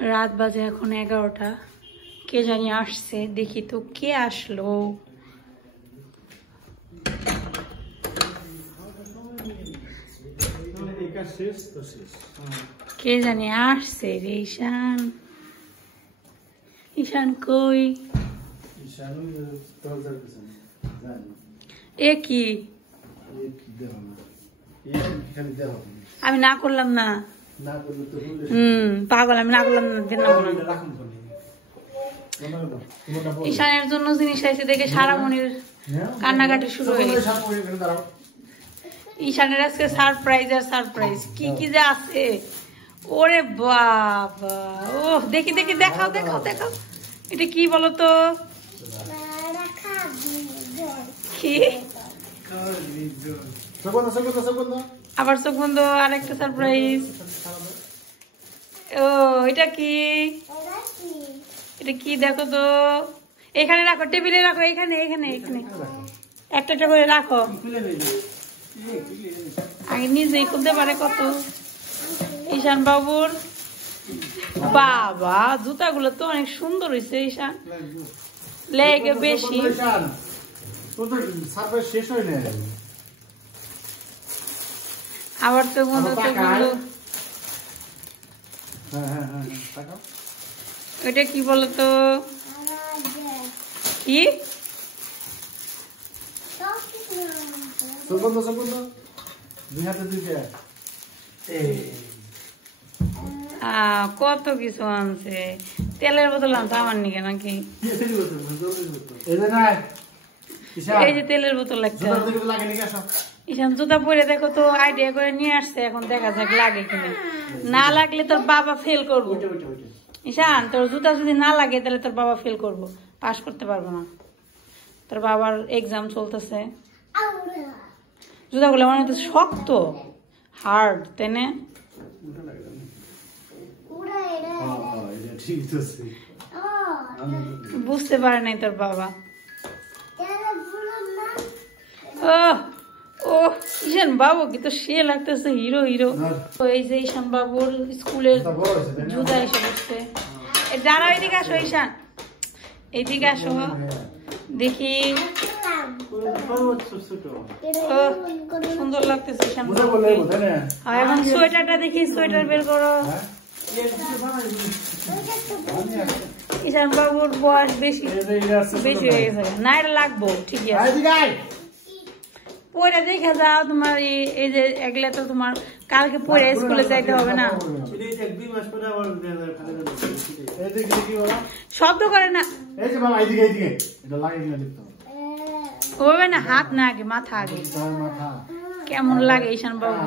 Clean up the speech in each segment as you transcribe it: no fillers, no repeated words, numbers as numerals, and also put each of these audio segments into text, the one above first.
রাত বাজে এখন 11টা। কে জানি আসছে, দেখি তো কে আসলো। কে জানি আসছে রে। ঈশান, ঈশান কই? এ কি? আমি না করলাম না। পাগল, আমি না করলাম না। ঈশানের জন্য জিনিস আইসে দেখে সারামণির কান্নাকাটি শুরু হয়ে গেছে। ঈশানের আজকে সারপ্রাইজ আর সারপ্রাইজ, কি কি যে আছে। ওরে বাবা, ও দেখি দেখি, দেখাও দেখাও দেখাও। এটা কি বলতো? কি আবার চোখ বন্ধ? আরেকটা সারপ্রাইজ। ও এটা কি? এটা কি দেখো তো। এখানে রাখো, টেবিলে রাখো, এখানে এখানে এখানে একটা একটা করে রাখো। আগে নিজেই খুলতে পারে কত। ঈশান বাবুর বাবা, জুতাগুলো তো অনেক সুন্দর হয়েছে। ঈশান লেগে বেশি। আবার তো বন্ধু, এটা কি বলতো? কি কত কিছু আনছে। তেলের বোতল আনছে আমার নিকে নাকি? এই যে তেলের বোতল একটা। ঈশান জুতা পরে দেখো তো, আইডিয়া করে নিয়ে আসছে। এখন দেখা যাক লাগে কিনা। না লাগলে তোর বাবা ফেল করবো। ঈশান, তোর জুতা যদি না লাগে তাহলে তোর বাবা ফেল করবো, পাস করতে পারবো না। তোর বাবার এক্সাম চলতেছে। জুতাগুলো মানে তো শক্ত, হার্ড, তাই না? বুঝতে পারে নাই তোর বাবা। ও ঈশান বাবু কি তো সে লাগতেছে, হিরো হিরো। এই যে ঈশান বাবুর স্কুলের জুতা এসে বসছে। দাঁড়াও, এদিকে আসো ঈশান, এইদিকে আসো দেখি। সুন্দর লাগতেছে ঈশান। এখন সোয়েটারটা দেখি, সোয়েটার বের করো। ঈশান বাবুর বয়স বেশি বেশি হয়ে গেছে না, এটা লাগবো ঠিকই আছে। পরে দেখে যাও তোমার। এই যে এগুলা তো তোমার কালকে পরে স্কুলে যাইতে হবে না। শব্দ করে না, ওভাবে না, হাত না আগে, মাথা আগে। কেমন লাগে ঈশান বাবু?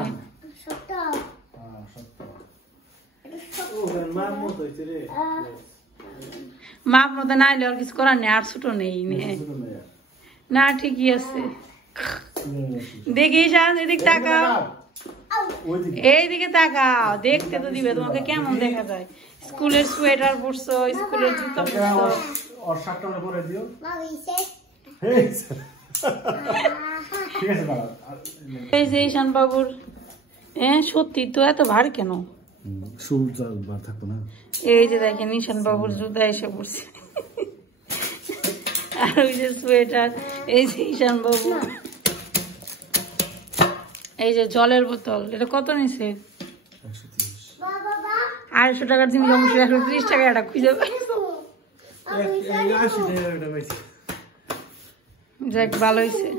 মাপ মতো না হলে আর কিছু করার নেই, আর ছোট নেই না, ঠিকই আছে। দেখি ঈশান, এদিকে তাকাও, এইদিকে তাকাও, দেখতে তো দিবে তোমাকে। কেমন দেখা যায়? স্কুলের সোয়েটার পরছো, স্কুলের জুতা পরছো। এই যে ঈশান বাবুর, সত্যি তো এত ভারী কেন? এই যে দেখেন ঈশান বাবুর জুতা এসে পড়ছে, আর ওই যে সোয়েটার। এই যে ঈশান বাবু, এই যে জলের বোতল, এটা কত নিছে? 250 টাকার জিনিস অবশ্যই 130 টাকা এটা খুঁজে পাই। যাক ভালো হয়েছে।